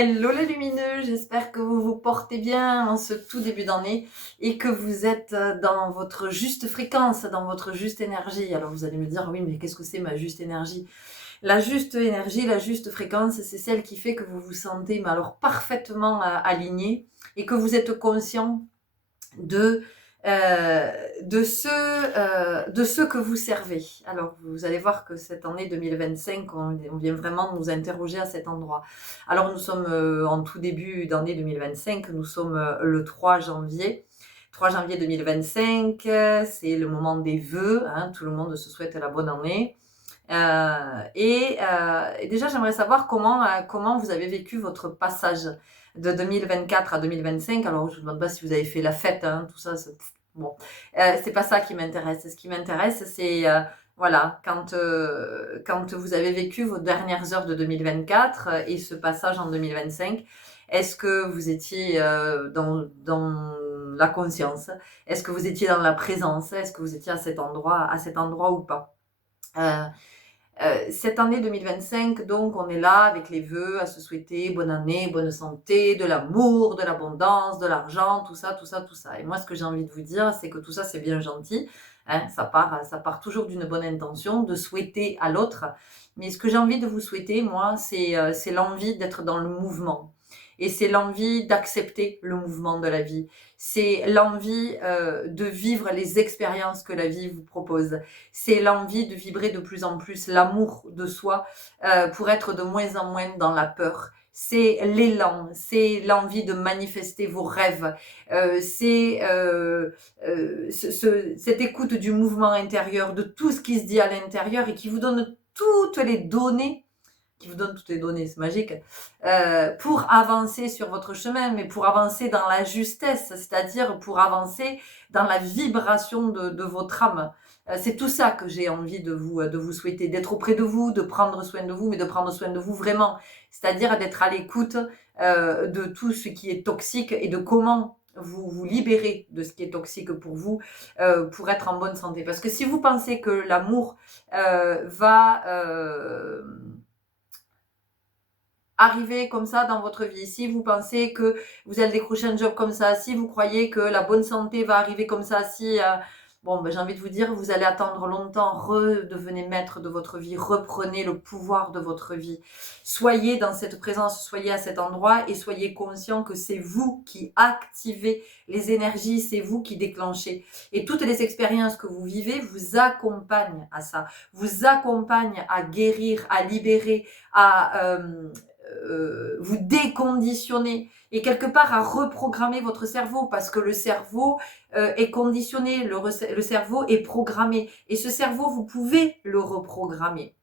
Hello les lumineux, j'espère que vous vous portez bien en ce tout début d'année et que vous êtes dans votre juste fréquence, dans votre juste énergie. Alors vous allez me dire, oui, mais qu'est-ce que c'est ma juste énergie? La juste énergie, la juste fréquence, c'est celle qui fait que vous vous sentez mais alors parfaitement aligné et que vous êtes conscient de, de ce que vous servez. Alors, vous allez voir que cette année 2025, on vient vraiment nous interroger à cet endroit. Alors, nous sommes en tout début d'année 2025, nous sommes le 3 janvier. 3 janvier 2025, c'est le moment des vœux, hein, tout le monde se souhaite la bonne année. Et déjà, j'aimerais savoir comment vous avez vécu votre passage de 2024 à 2025. Alors, je ne vous demande pas si vous avez fait la fête, hein, tout ça. Bon, c'est pas ça qui m'intéresse. Ce qui m'intéresse, c'est voilà, quand vous avez vécu vos dernières heures de 2024 et ce passage en 2025, est-ce que vous étiez dans la conscience? Est-ce que vous étiez dans la présence? Est-ce que vous étiez à cet endroit ou pas? Euh, cette année 2025, donc, on est là avec les vœux à se souhaiter bonne année, bonne santé, de l'amour, de l'abondance, de l'argent, tout ça, tout ça, tout ça. Et moi, ce que j'ai envie de vous dire, c'est que tout ça, c'est bien gentil. Hein, ça part toujours d'une bonne intention, de souhaiter à l'autre. Mais ce que j'ai envie de vous souhaiter, moi, c'est l'envie d'être dans le mouvement. Et c'est l'envie d'accepter le mouvement de la vie. C'est l'envie de vivre les expériences que la vie vous propose. C'est l'envie de vibrer de plus en plus l'amour de soi pour être de moins en moins dans la peur. C'est l'élan, c'est l'envie de manifester vos rêves, cette écoute du mouvement intérieur, de tout ce qui se dit à l'intérieur et qui vous donne toutes les données c'est magique, pour avancer sur votre chemin, mais pour avancer dans la justesse, c'est-à-dire pour avancer dans la vibration de votre âme. C'est tout ça que j'ai envie de vous souhaiter, d'être auprès de vous, de prendre soin de vous, mais de prendre soin de vous vraiment, c'est-à-dire d'être à l'écoute de tout ce qui est toxique et de comment vous vous libérer de ce qui est toxique pour être en bonne santé. Parce que si vous pensez que l'amour va arriver comme ça dans votre vie, si vous pensez que vous allez décrocher un job comme ça, si vous croyez que la bonne santé va arriver comme ça, si j'ai envie de vous dire, vous allez attendre longtemps, redevenez maître de votre vie, reprenez le pouvoir de votre vie. Soyez dans cette présence, soyez à cet endroit et soyez conscient que c'est vous qui activez les énergies, c'est vous qui déclenchez. Et toutes les expériences que vous vivez vous accompagnent à ça, vous accompagnent à guérir, à libérer, à vous déconditionner et quelque part à reprogrammer votre cerveau parce que le cerveau est conditionné, le cerveau est programmé et ce cerveau, vous pouvez le reprogrammer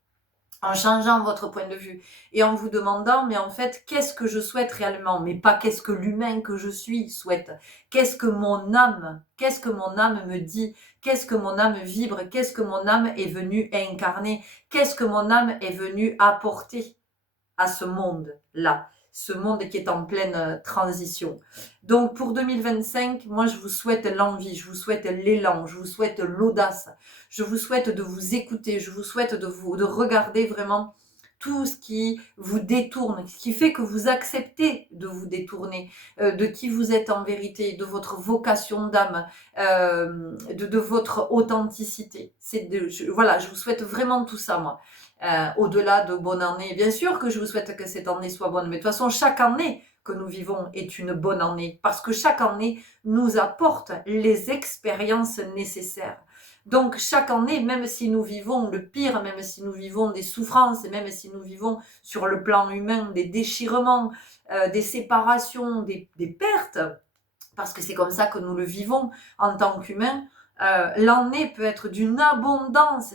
en changeant votre point de vue et en vous demandant, mais en fait, qu'est-ce que je souhaite réellement, mais pas qu'est-ce que l'humain que je suis souhaite. Qu'est-ce que mon âme me dit, qu'est-ce que mon âme vibre, qu'est-ce que mon âme est venue incarner, qu'est-ce que mon âme est venue apporter à ce monde-là, ce monde qui est en pleine transition. Donc pour 2025, moi je vous souhaite l'envie, je vous souhaite l'élan, je vous souhaite l'audace, je vous souhaite de vous écouter, je vous souhaite de regarder vraiment tout ce qui vous détourne, ce qui fait que vous acceptez de vous détourner de qui vous êtes en vérité, de votre vocation d'âme, de votre authenticité. Voilà, je vous souhaite vraiment tout ça, moi. Au-delà de bonne année. Bien sûr que je vous souhaite que cette année soit bonne, mais de toute façon, chaque année que nous vivons est une bonne année, parce que chaque année nous apporte les expériences nécessaires. Donc chaque année, même si nous vivons le pire, même si nous vivons des souffrances, et même si nous vivons sur le plan humain des déchirements, des séparations, des pertes, parce que c'est comme ça que nous le vivons en tant qu'humains, l'année peut être d'une abondance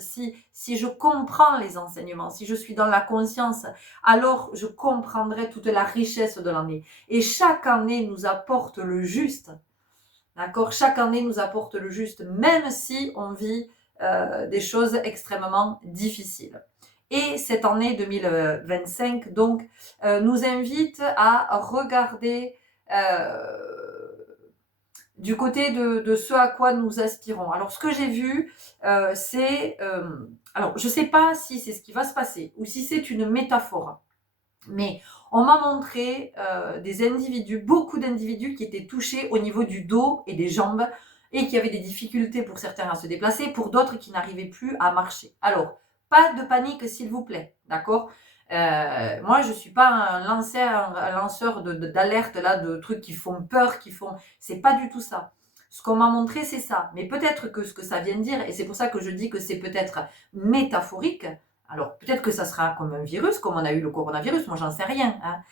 si je comprends les enseignements, si je suis dans la conscience, alors je comprendrai toute la richesse de l'année. Et chaque année nous apporte le juste, d'accord? Chaque année nous apporte le juste, même si on vit des choses extrêmement difficiles. Et cette année 2025, donc, nous invite à regarder du côté de ce à quoi nous aspirons. Alors, ce que j'ai vu, c'est... alors, je ne sais pas si c'est ce qui va se passer ou si c'est une métaphore. Mais on m'a montré des individus, beaucoup d'individus qui étaient touchés au niveau du dos et des jambes et qui avaient des difficultés pour certains à se déplacer, pour d'autres qui n'arrivaient plus à marcher. Alors, pas de panique s'il vous plaît, d'accord? Moi, je ne suis pas un lanceur d'alerte, là, de trucs qui font peur, C'est pas du tout ça. Ce qu'on m'a montré, c'est ça. Mais peut-être que ce que ça vient de dire, et c'est pour ça que je dis que c'est peut-être métaphorique, alors peut-être que ça sera comme un virus, comme on a eu le coronavirus, moi j'en sais rien, hein.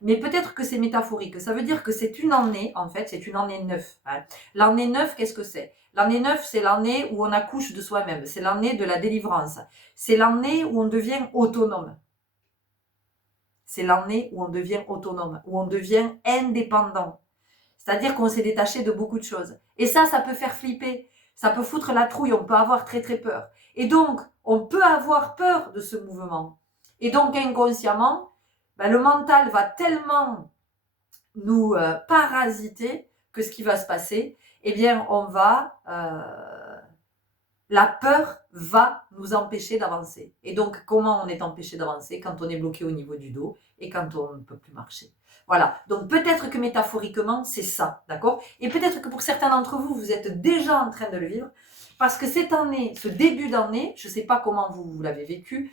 Mais peut-être que c'est métaphorique. Ça veut dire que c'est une année, en fait, c'est une année 9. Hein. L'année 9, qu'est-ce que c'est? L'année 9, c'est l'année où on accouche de soi-même. C'est l'année de la délivrance. C'est l'année où on devient autonome. C'est l'année où on devient autonome, où on devient indépendant. C'est-à-dire qu'on s'est détaché de beaucoup de choses. Et ça peut faire flipper. Ça peut foutre la trouille. On peut avoir très très peur. Et donc, on peut avoir peur de ce mouvement. Et donc, inconsciemment, le mental va tellement nous parasiter que ce qui va se passer, eh bien, la peur va nous empêcher d'avancer. Et donc, comment on est empêché d'avancer? Quand on est bloqué au niveau du dos et quand on ne peut plus marcher. Voilà. Donc, peut-être que métaphoriquement, c'est ça, d'accord? Et peut-être que pour certains d'entre vous, vous êtes déjà en train de le vivre. Parce que cette année, ce début d'année, je ne sais pas comment vous l'avez vécu,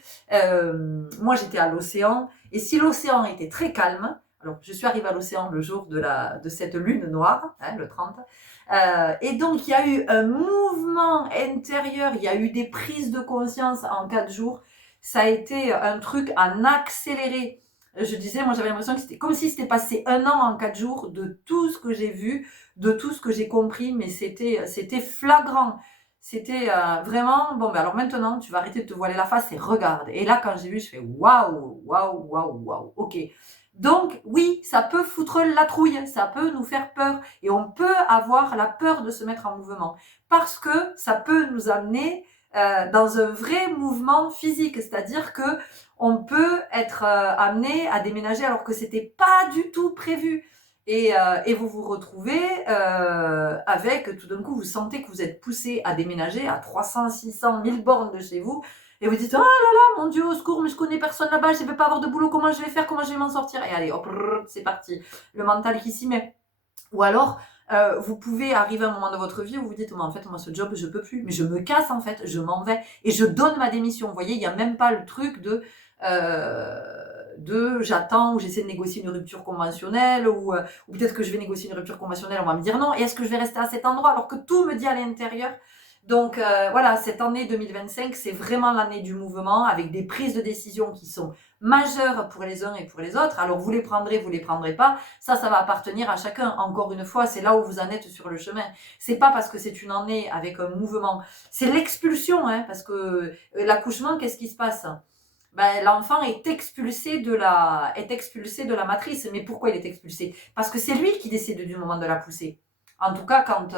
moi j'étais à l'océan, et si l'océan était très calme, alors je suis arrivée à l'océan le jour de cette lune noire, hein, le 30, et donc il y a eu un mouvement intérieur, il y a eu des prises de conscience en 4 jours, ça a été un truc en accéléré. Je disais, moi j'avais l'impression que c'était comme si c'était passé 1 an en 4 jours de tout ce que j'ai vu, de tout ce que j'ai compris, mais c'était flagrant. C'était vraiment, bon, alors maintenant, tu vas arrêter de te voiler la face et regarde. Et là, quand j'ai vu, je fais waouh, waouh, waouh, waouh, ok. Donc, oui, ça peut foutre la trouille, ça peut nous faire peur. Et on peut avoir la peur de se mettre en mouvement. Parce que ça peut nous amener dans un vrai mouvement physique. C'est-à-dire que on peut être amené à déménager alors que c'était pas du tout prévu. Et vous vous retrouvez avec, tout d'un coup, vous sentez que vous êtes poussé à déménager à 300, 600, 1000 bornes de chez vous. Et vous dites, oh là là, mon Dieu, au secours, mais je connais personne là-bas, je ne vais pas avoir de boulot, comment je vais faire, comment je vais m'en sortir? Et allez, hop, c'est parti. Le mental qui s'y met. Ou alors, vous pouvez arriver à un moment de votre vie où vous dites, en fait, moi, ce job, je peux plus. Mais je me casse, en fait, je m'en vais. Et je donne ma démission. Vous voyez, il n'y a même pas le truc de j'attends ou j'essaie de négocier une rupture conventionnelle ou peut-être que je vais négocier une rupture conventionnelle, on va me dire non. Et est-ce que je vais rester à cet endroit alors que tout me dit à l'intérieur? Donc voilà, cette année 2025, c'est vraiment l'année du mouvement avec des prises de décision qui sont majeures pour les uns et pour les autres. Alors vous les prendrez pas. Ça va appartenir à chacun. Encore une fois, c'est là où vous en êtes sur le chemin. C'est pas parce que c'est une année avec un mouvement. C'est l'expulsion, hein, parce que l'accouchement, qu'est-ce qui se passe? L'enfant est expulsé de la matrice. Mais pourquoi il est expulsé? Parce que c'est lui qui décide du moment de la pousser. En tout cas, quand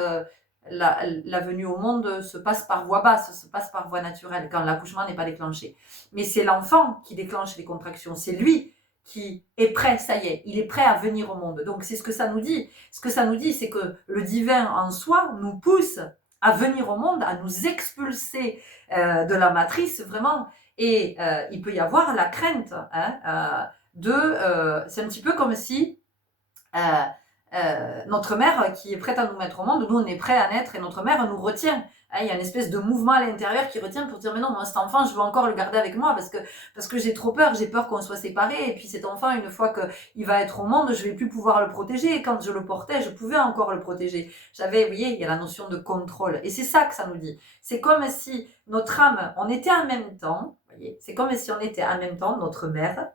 la venue au monde se passe par voie basse, se passe par voie naturelle, quand l'accouchement n'est pas déclenché. Mais c'est l'enfant qui déclenche les contractions. C'est lui qui est prêt, ça y est, il est prêt à venir au monde. Donc c'est ce que ça nous dit. Ce que ça nous dit, c'est que le divin en soi nous pousse à venir au monde, à nous expulser de la matrice, vraiment. Et il peut y avoir la crainte c'est un petit peu comme si notre mère qui est prête à nous mettre au monde, nous on est prêt à naître et notre mère nous retient. Il y a une espèce de mouvement à l'intérieur qui retient pour dire mais non, moi cet enfant je veux encore le garder avec moi parce que j'ai trop peur, j'ai peur qu'on soit séparés et puis cet enfant une fois qu'il va être au monde je vais plus pouvoir le protéger et quand je le portais je pouvais encore le protéger. Vous voyez, il y a la notion de contrôle et c'est ça que ça nous dit. C'est comme si notre âme, on était en même temps, vous voyez, c'est comme si on était en même temps notre mère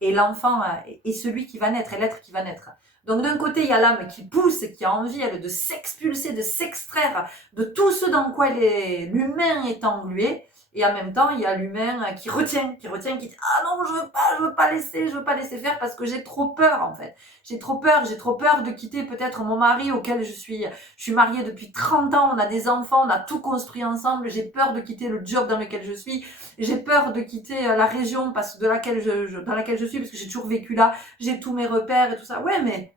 et l'enfant est celui qui va naître et l'être qui va naître. Donc d'un côté, il y a l'âme qui pousse, qui a envie de s'expulser, de s'extraire de tout ce dans quoi l'humain est englué. Et en même temps, il y a l'humain qui retient, qui dit « Ah non, je veux pas laisser faire parce que j'ai trop peur en fait. J'ai trop peur de quitter peut-être mon mari auquel je suis mariée depuis 30 ans, on a des enfants, on a tout construit ensemble, j'ai peur de quitter le job dans lequel je suis, j'ai peur de quitter la région dans laquelle je suis parce que j'ai toujours vécu là, j'ai tous mes repères et tout ça. Ouais, mais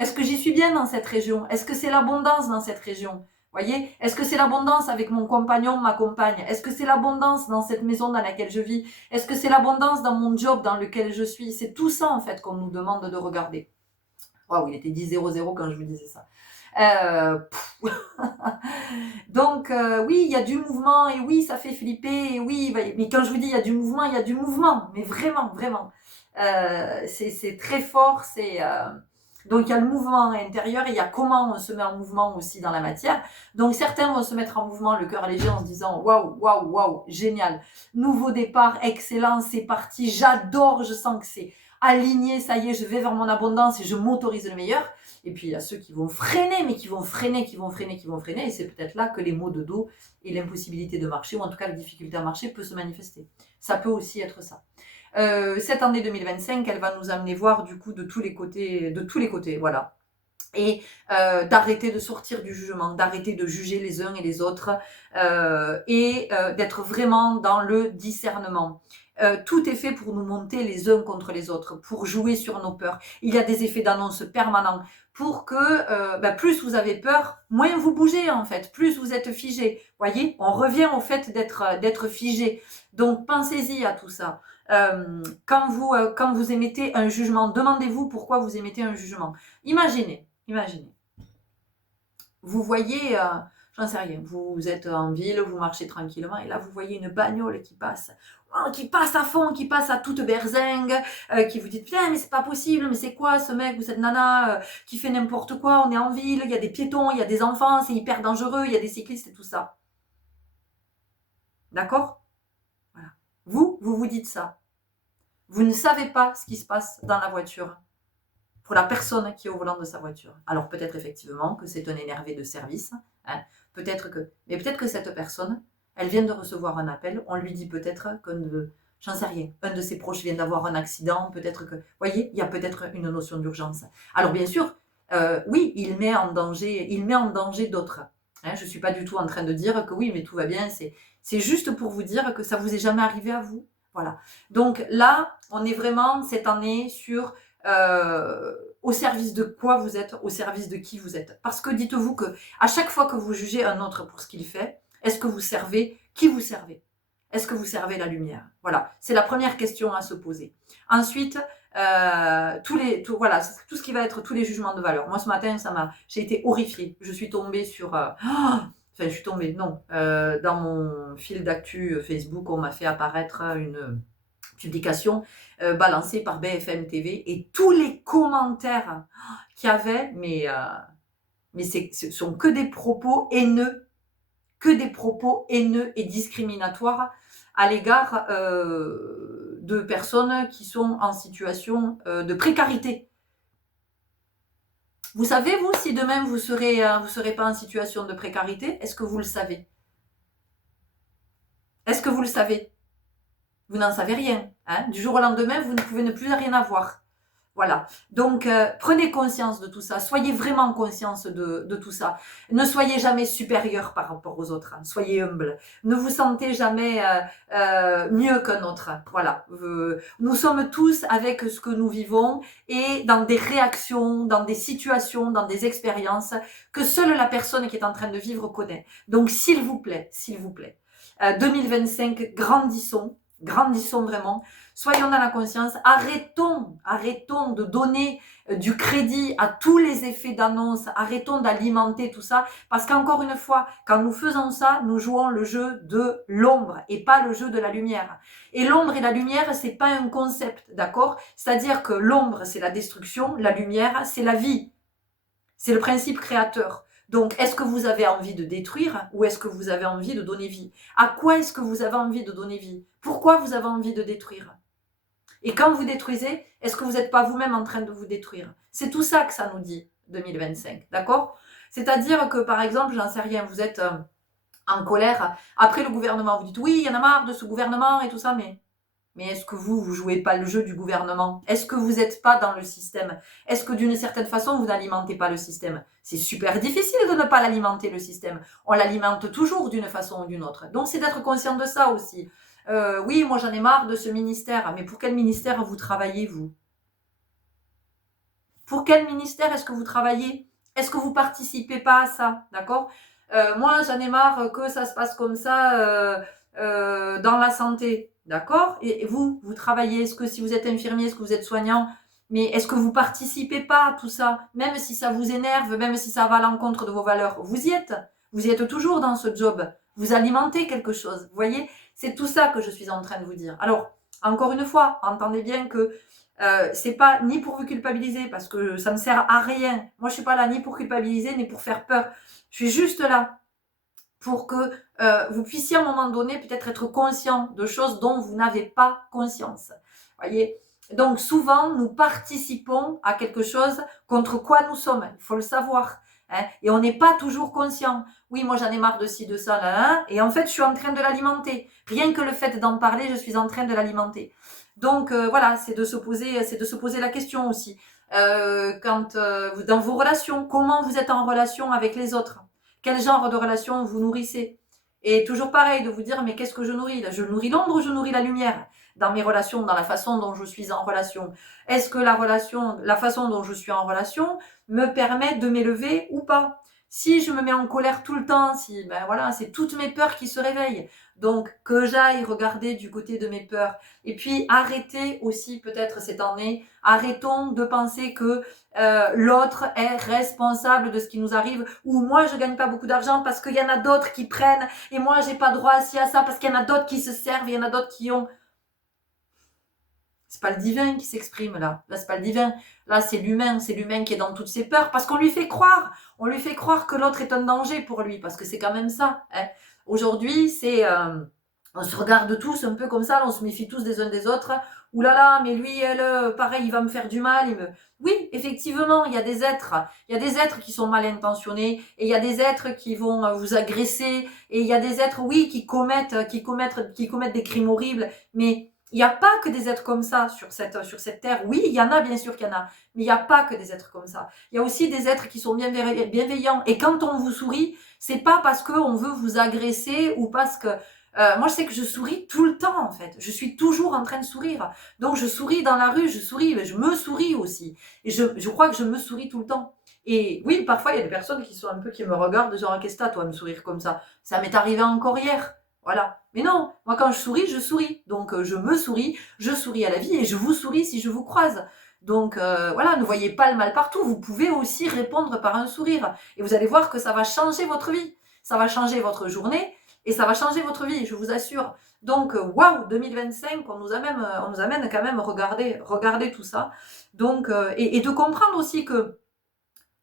est-ce que j'y suis bien dans cette région? Est-ce que c'est l'abondance dans cette région? Voyez, est-ce que c'est l'abondance avec mon compagnon, ma compagne? Est-ce que c'est l'abondance dans cette maison dans laquelle je vis? Est-ce que c'est l'abondance dans mon job dans lequel je suis? C'est tout ça en fait qu'on nous demande de regarder. Waouh, il était 10-0-0 quand je vous disais ça. Euh, Donc oui, il y a du mouvement et oui, ça fait flipper et oui, mais quand je vous dis il y a du mouvement, il y a du mouvement, mais vraiment, vraiment. C'est très fort, donc il y a le mouvement intérieur et il y a comment on se met en mouvement aussi dans la matière. Donc certains vont se mettre en mouvement, le cœur léger, en se disant waouh, waouh, waouh, génial, nouveau départ, excellent, c'est parti, j'adore, je sens que c'est aligné, ça y est, je vais vers mon abondance et je m'autorise le meilleur. Et puis il y a ceux qui vont freiner, mais qui vont freiner, et c'est peut-être là que les maux de dos et l'impossibilité de marcher, ou en tout cas la difficulté à marcher, peut se manifester. Ça peut aussi être ça. Cette année 2025, elle va nous amener voir du coup de tous les côtés, voilà. Et d'arrêter de sortir du jugement, d'arrêter de juger les uns et les autres, et d'être vraiment dans le discernement. Tout est fait pour nous monter les uns contre les autres, pour jouer sur nos peurs. Il y a des effets d'annonce permanents pour que plus vous avez peur, moins vous bougez en fait, plus vous êtes figé. Voyez, on revient au fait d'être figé. Donc pensez-y à tout ça. Quand vous émettez un jugement, demandez-vous pourquoi vous émettez un jugement. Imaginez, vous voyez, j'en sais rien, vous êtes en ville, vous marchez tranquillement et là vous voyez une bagnole qui passe à fond, qui passe à toute berzingue, qui vous dit putain mais c'est pas possible, mais c'est quoi ce mec ou cette nana qui fait n'importe quoi, on est en ville, il y a des piétons, il y a des enfants, c'est hyper dangereux, il y a des cyclistes et tout ça. D'accord? Voilà. Vous dites ça. Vous ne savez pas ce qui se passe dans la voiture pour la personne qui est au volant de sa voiture. Alors peut-être effectivement que c'est un énervé de service, hein, peut-être que cette personne, elle vient de recevoir un appel, on lui dit peut-être j'en sais rien, un de ses proches vient d'avoir un accident, peut-être que, voyez, il y a peut-être une notion d'urgence. Alors bien sûr, oui, il met en danger d'autres. Hein, je ne suis pas du tout en train de dire que oui, mais tout va bien, c'est juste pour vous dire que ça vous est jamais arrivé à vous. Voilà. Donc là, on est vraiment cette année sur au service de quoi vous êtes, au service de qui vous êtes. Parce que dites-vous que à chaque fois que vous jugez un autre pour ce qu'il fait, est-ce que vous servez qui vous servez? Est-ce que vous servez la lumière? Voilà, c'est la première question à se poser. Ensuite, voilà, tout ce qui va être tous les jugements de valeur. Moi ce matin, j'ai été horrifiée. Je suis tombée sur je suis tombée, non. Dans mon fil d'actu Facebook, on m'a fait apparaître une publication balancée par BFM TV et tous les commentaires qu'il y avait, mais ce sont que des propos haineux, et discriminatoires à l'égard de personnes qui sont en situation de précarité. Vous savez, vous, si demain vous serez pas en situation de précarité, est-ce que vous le savez? Est-ce que vous le savez? Vous n'en savez rien. Hein? Du jour au lendemain, vous ne pouvez ne plus rien avoir. Voilà. Donc, prenez conscience de tout ça. Soyez vraiment conscience de tout ça. Ne soyez jamais supérieur par rapport aux autres. Hein. Soyez humble. Ne vous sentez jamais mieux qu'un autre. Voilà. Nous sommes tous avec ce que nous vivons et dans des réactions, dans des situations, dans des expériences que seule la personne qui est en train de vivre connaît. Donc, s'il vous plaît, 2025, grandissons vraiment. Soyons dans la conscience, arrêtons de donner du crédit à tous les effets d'annonce, arrêtons d'alimenter tout ça, parce qu'encore une fois, quand nous faisons ça, nous jouons le jeu de l'ombre et pas le jeu de la lumière. Et l'ombre et la lumière, c'est pas un concept, d'accord? C'est-à-dire que l'ombre, c'est la destruction, la lumière, c'est la vie. C'est le principe créateur. Donc, est-ce que vous avez envie de détruire ou est-ce que vous avez envie de donner vie? À quoi est-ce que vous avez envie de donner vie? Pourquoi vous avez envie de détruire? Et quand vous détruisez, est-ce que vous n'êtes pas vous-même en train de vous détruire? C'est tout ça que ça nous dit, 2025, d'accord? C'est-à-dire que, par exemple, j'en sais rien, vous êtes en colère, après le gouvernement, vous dites, oui, il y en a marre de ce gouvernement et tout ça, mais est-ce que vous jouez pas le jeu du gouvernement? Est-ce que vous n'êtes pas dans le système? Est-ce que d'une certaine façon, vous n'alimentez pas le système? C'est super difficile de ne pas l'alimenter, le système. On l'alimente toujours d'une façon ou d'une autre. Donc, c'est d'être conscient de ça aussi. Oui, moi j'en ai marre de ce ministère. Mais pour quel ministère vous travaillez, vous? Pour quel ministère est-ce que vous travaillez? Est-ce que vous participez pas à ça? D'accord? Moi, j'en ai marre que ça se passe comme ça dans la santé. D'accord? Et vous, vous travaillez, est-ce que si vous êtes infirmier, est-ce que vous êtes soignant, mais est-ce que vous participez pas à tout ça? Même si ça vous énerve, même si ça va à l'encontre de vos valeurs, vous y êtes. Vous y êtes toujours dans ce job. Vous alimentez quelque chose. Vous voyez? C'est tout ça que je suis en train de vous dire. Alors, encore une fois, entendez bien que c'est pas ni pour vous culpabiliser, parce que ça ne sert à rien. Moi, je suis pas là ni pour culpabiliser, ni pour faire peur. Je suis juste là pour que vous puissiez à un moment donné peut-être être conscient de choses dont vous n'avez pas conscience. Voyez. Donc souvent, nous participons à quelque chose contre quoi nous sommes. Il faut le savoir. Hein, et on n'est pas toujours conscient. Oui, moi j'en ai marre de ci, de ça, là, là, et en fait je suis en train de l'alimenter. Rien que le fait d'en parler, je suis en train de l'alimenter. Donc voilà, c'est de se poser la question aussi. Quand dans vos relations, comment vous êtes en relation avec les autres? Quel genre de relation vous nourrissez? Et toujours pareil, de vous dire, mais qu'est-ce que je nourris là? Je nourris l'ombre ou je nourris la lumière dans mes relations, dans la façon dont je suis en relation? Est-ce que la façon dont je suis en relation me permet de m'élever ou pas? Si je me mets en colère tout le temps, si ben voilà, c'est toutes mes peurs qui se réveillent. Donc que j'aille regarder du côté de mes peurs. Et puis arrêtez aussi peut-être cette année, arrêtons de penser que l'autre est responsable de ce qui nous arrive, ou moi je gagne pas beaucoup d'argent parce qu'il y en a d'autres qui prennent et moi j'ai pas droit à ci à ça parce qu'il y en a d'autres qui se servent, il y en a d'autres qui ont. C'est pas le divin qui s'exprime là c'est pas le divin, là c'est l'humain qui est dans toutes ses peurs parce qu'on lui fait croire, que l'autre est un danger pour lui, parce que c'est quand même ça. Hein. Aujourd'hui c'est on se regarde tous un peu comme ça, on se méfie tous des uns des autres. Ouh là là, mais lui, elle, pareil, il va me faire du mal. Oui, effectivement, il y a des êtres qui sont mal intentionnés, et il y a des êtres qui vont vous agresser, et il y a des êtres, oui, qui commettent des crimes horribles. Mais il n'y a pas que des êtres comme ça sur cette terre. Oui, il y en a, bien sûr qu'il y en a, mais il n'y a pas que des êtres comme ça. Il y a aussi des êtres qui sont bienveillants. Et quand on vous sourit, c'est pas parce qu'on veut vous agresser ou parce que moi, je sais que je souris tout le temps, en fait. Je suis toujours en train de sourire. Donc, je souris dans la rue, je souris, mais je me souris aussi. Et je crois que je me souris tout le temps. Et oui, parfois, il y a des personnes qui me regardent, genre, qu'est-ce que t'as, toi, à me sourire comme ça? Ça m'est arrivé encore hier. Voilà. Mais non, moi, quand je souris, je souris. Donc, je souris à la vie et je vous souris si je vous croise. Donc, voilà, ne voyez pas le mal partout. Vous pouvez aussi répondre par un sourire. Et vous allez voir que ça va changer votre vie. Ça va changer votre journée. Et ça va changer votre vie, je vous assure. Donc, waouh, 2025, on nous amène quand même regarder tout ça. Donc, et de comprendre aussi que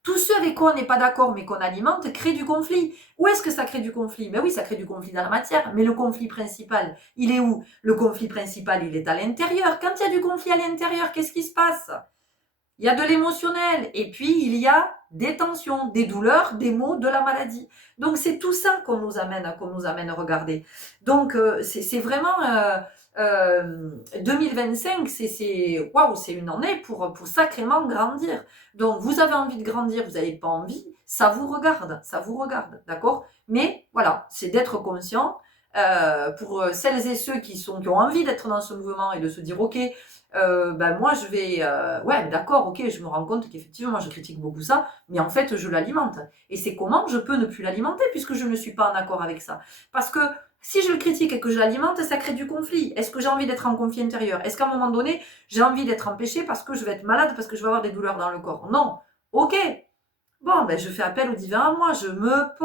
tous ceux avec quoi on n'est pas d'accord mais qu'on alimente créent du conflit. Où est-ce que ça crée du conflit? Ben oui, ça crée du conflit dans la matière, mais le conflit principal, il est où? Le conflit principal, il est à l'intérieur. Quand il y a du conflit à l'intérieur, qu'est-ce qui se passe? Il y a de l'émotionnel, et puis il y a des tensions, des douleurs, des maux, de la maladie. Donc c'est tout ça qu'on nous amène à regarder. Donc c'est vraiment 2025, waouh, c'est une année pour sacrément grandir. Donc vous avez envie de grandir, vous n'avez pas envie, ça vous regarde, d'accord? Mais voilà, c'est d'être conscient. Pour celles et ceux qui ont envie d'être dans ce mouvement et de se dire ok, ben moi je vais ouais d'accord, ok, je me rends compte qu'effectivement moi je critique beaucoup ça, mais en fait je l'alimente, et c'est comment je peux ne plus l'alimenter puisque je ne suis pas en accord avec ça, parce que si je le critique et que je l'alimente, ça crée du conflit. Est-ce que j'ai envie d'être en conflit intérieur? Est-ce qu'à un moment donné j'ai envie d'être empêchée parce que je vais être malade, parce que je vais avoir des douleurs dans le corps? Non. Ok, bon, ben je fais appel au divin à moi, je me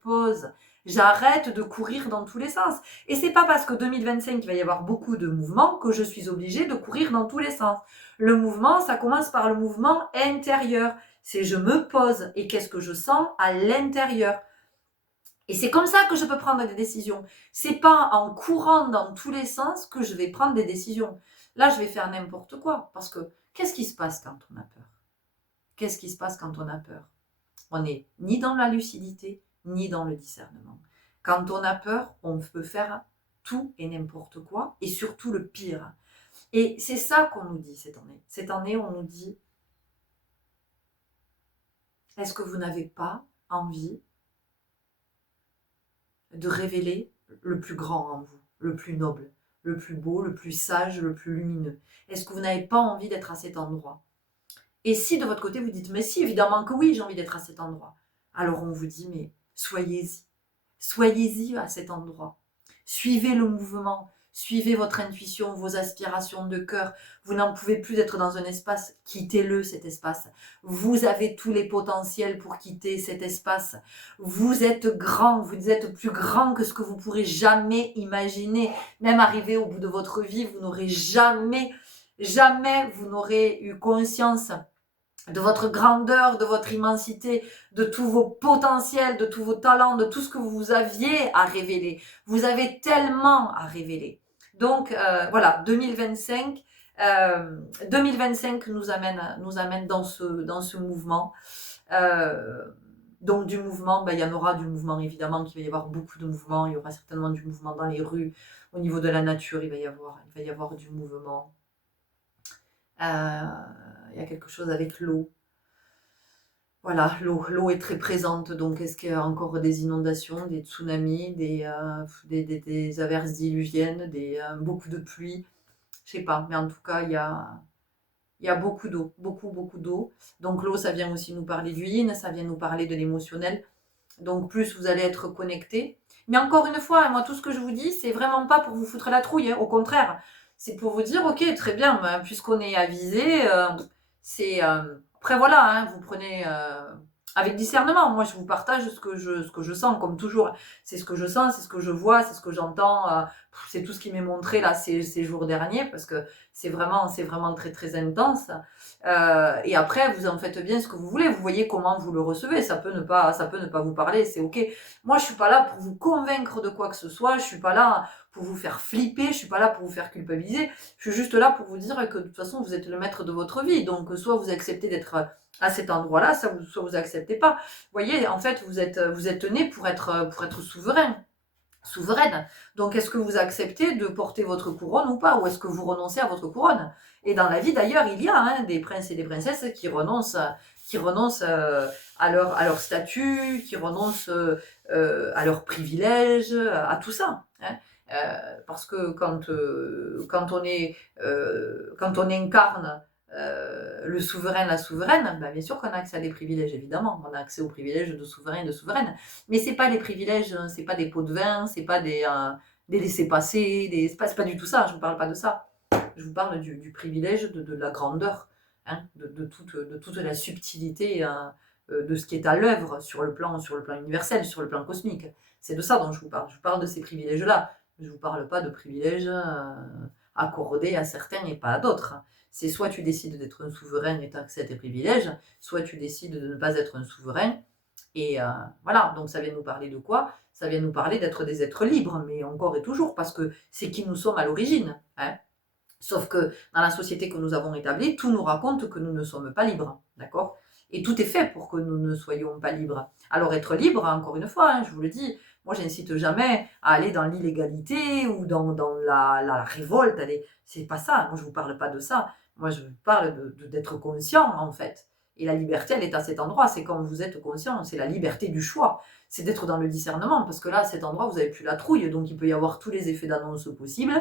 pose. J'arrête de courir dans tous les sens. Et c'est pas parce que 2025 il va y avoir beaucoup de mouvements que je suis obligée de courir dans tous les sens. Le mouvement, ça commence par le mouvement intérieur. C'est je me pose et qu'est-ce que je sens à l'intérieur. Et c'est comme ça que je peux prendre des décisions. C'est pas en courant dans tous les sens que je vais prendre des décisions. Là, je vais faire n'importe quoi parce que qu'est-ce qui se passe quand on a peur? Qu'est-ce qui se passe quand on a peur? On n'est ni dans la lucidité, ni dans le discernement. Quand on a peur, on peut faire tout et n'importe quoi, et surtout le pire. Et c'est ça qu'on nous dit cette année. Cette année, on nous dit, est-ce que vous n'avez pas envie de révéler le plus grand en vous, le plus noble, le plus beau, le plus sage, le plus lumineux? Est-ce que vous n'avez pas envie d'être à cet endroit? Et si de votre côté vous dites, mais si, évidemment que oui, j'ai envie d'être à cet endroit, alors on vous dit, mais soyez-y. Soyez-y à cet endroit. Suivez le mouvement, suivez votre intuition, vos aspirations de cœur. Vous n'en pouvez plus d'être dans un espace, quittez-le cet espace. Vous avez tous les potentiels pour quitter cet espace. Vous êtes grand, vous êtes plus grand que ce que vous pourrez jamais imaginer. Même arrivé au bout de votre vie, vous n'aurez jamais, vous n'aurez eu conscience de votre grandeur, de votre immensité, de tous vos potentiels, de tous vos talents, de tout ce que vous aviez à révéler. Vous avez tellement à révéler. Donc voilà, 2025 nous amène dans ce mouvement. Donc du mouvement, il y en aura du mouvement évidemment, qu'il va y avoir beaucoup de mouvements, il y aura certainement du mouvement dans les rues, au niveau de la nature, il va y avoir du mouvement. Il y a quelque chose avec l'eau. Voilà, l'eau est très présente, donc est-ce qu'il y a encore des inondations, des tsunamis, des averses diluviennes, beaucoup de pluie? Je sais pas, mais en tout cas, il y a beaucoup d'eau, beaucoup d'eau. Donc l'eau, ça vient aussi nous parler du yin, ça vient nous parler de l'émotionnel. Donc plus vous allez être connecté. Mais encore une fois, moi, tout ce que je vous dis, c'est vraiment pas pour vous foutre la trouille, hein, au contraire. C'est pour vous dire, ok, très bien, puisqu'on est avisé, c'est... après voilà, hein, vous prenez avec discernement. Moi, je vous partage ce que je sens, comme toujours. C'est ce que je sens, c'est ce que je vois, c'est ce que j'entends. C'est tout ce qui m'est montré là ces jours derniers, parce que c'est vraiment très très intense. Et après, vous en faites bien ce que vous voulez. Vous voyez comment vous le recevez. Ça peut ne pas vous parler, c'est ok. Moi, je suis pas là pour vous convaincre de quoi que ce soit. Je suis pas là pour vous faire flipper. Je suis pas là pour vous faire culpabiliser. Je suis juste là pour vous dire que de toute façon, vous êtes le maître de votre vie. Donc, soit vous acceptez d'être à cet endroit-là, soit vous acceptez pas. Vous voyez, en fait, vous êtes né pour être souveraine. Donc, est-ce que vous acceptez de porter votre couronne ou pas? Ou est-ce que vous renoncez à votre couronne? Et dans la vie, d'ailleurs, il y a des princes et des princesses qui renoncent à leur statut, qui renoncent à leurs privilèges, à tout ça. Hein. Parce que quand on incarne le souverain, la souveraine, ben bien sûr qu'on a accès à des privilèges, évidemment. On a accès aux privilèges de souverain et de souveraine. Mais c'est pas des privilèges, c'est pas des pots de vin, c'est pas des laissez-passer, c'est pas du tout ça, je vous parle pas de ça. Je vous parle du privilège de la grandeur, hein, de toute la subtilité de ce qui est à l'œuvre sur le plan universel, sur le plan cosmique. C'est de ça dont je vous parle. Je vous parle de ces privilèges-là. Je ne vous parle pas de privilèges accordés à certains et pas à d'autres. C'est soit tu décides d'être un souverain et tu as accès à tes privilèges, soit tu décides de ne pas être un souverain. Et voilà, donc ça vient nous parler de quoi? Ça vient nous parler d'être des êtres libres, mais encore et toujours, parce que c'est qui nous sommes à l'origine. Hein. Sauf que dans la société que nous avons établie, tout nous raconte que nous ne sommes pas libres, d'accord? Et tout est fait pour que nous ne soyons pas libres. Alors être libre, encore une fois, hein, je vous le dis, moi j'incite jamais à aller dans l'illégalité ou dans la révolte. C'est pas ça, moi je vous parle pas de ça. Moi je vous parle d'être conscient en fait. Et la liberté, elle est à cet endroit, c'est quand vous êtes conscient, c'est la liberté du choix. C'est d'être dans le discernement, parce que là, à cet endroit, vous n'avez plus la trouille, donc il peut y avoir tous les effets d'annonce possibles.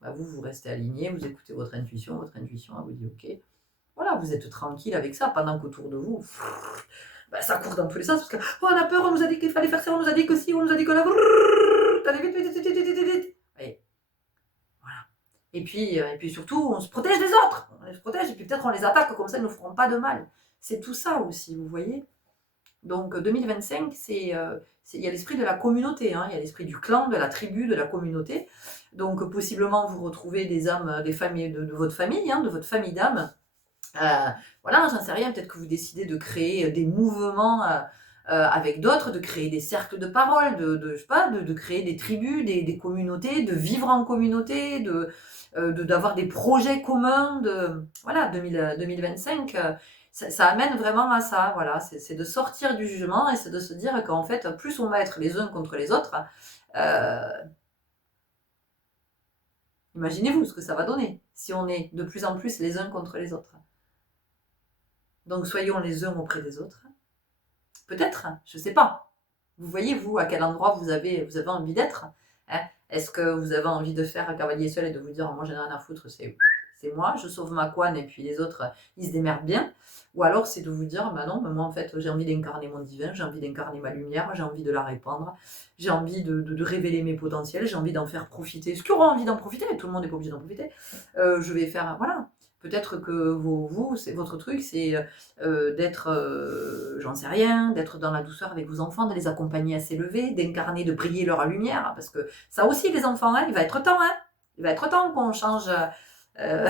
Bah vous restez aligné, vous écoutez votre intuition elle vous dit ok. Voilà, vous êtes tranquille avec ça, pendant qu'autour de vous, ça court dans tous les sens, parce que oh, on a peur, on nous a dit qu'il fallait faire ça, on nous a dit que si, on nous a dit que là, allez vite, vite, vite, vite, vite, vite. Et voilà. Et puis surtout, on se protège des autres, on les protège, et puis peut-être on les attaque, comme ça ils ne nous feront pas de mal. C'est tout ça aussi, vous voyez. Donc 2025, il y a l'esprit de la communauté, hein, il y a l'esprit du clan, de la tribu, de la communauté. Donc possiblement vous retrouvez des âmes, des familles de votre famille, hein, de votre famille d'âmes. Voilà, j'en sais rien, peut-être que vous décidez de créer des mouvements avec d'autres, de créer des cercles de parole, je sais pas, de créer des tribus, des communautés, de vivre en communauté, d'avoir des projets communs. Voilà, 2025, ça amène vraiment à ça. Voilà, c'est de sortir du jugement et c'est de se dire qu'en fait, plus on va être les uns contre les autres, imaginez-vous ce que ça va donner si on est de plus en plus les uns contre les autres. Donc soyons les uns auprès des autres. Peut-être, je ne sais pas. Vous voyez, vous, à quel endroit vous avez envie d'être, hein? Est-ce que vous avez envie de faire un cavalier seul et de vous dire, moi j'en ai rien à foutre, c'est c'est moi, je sauve ma couenne et puis les autres, ils se démerdent bien. Ou alors c'est de vous dire, bah non, mais moi en fait j'ai envie d'incarner mon divin, j'ai envie d'incarner ma lumière, j'ai envie de la répandre, j'ai envie de révéler mes potentiels, j'ai envie d'en faire profiter. Ceux qui auront envie d'en profiter, tout le monde n'est pas obligé d'en profiter, je vais faire, voilà. Peut-être que vous c'est votre truc, c'est d'être, j'en sais rien, d'être dans la douceur avec vos enfants, de les accompagner à s'élever, d'incarner, de briller leur lumière, hein, parce que ça aussi les enfants, hein, il va être temps, hein, il va être temps qu'on change. euh,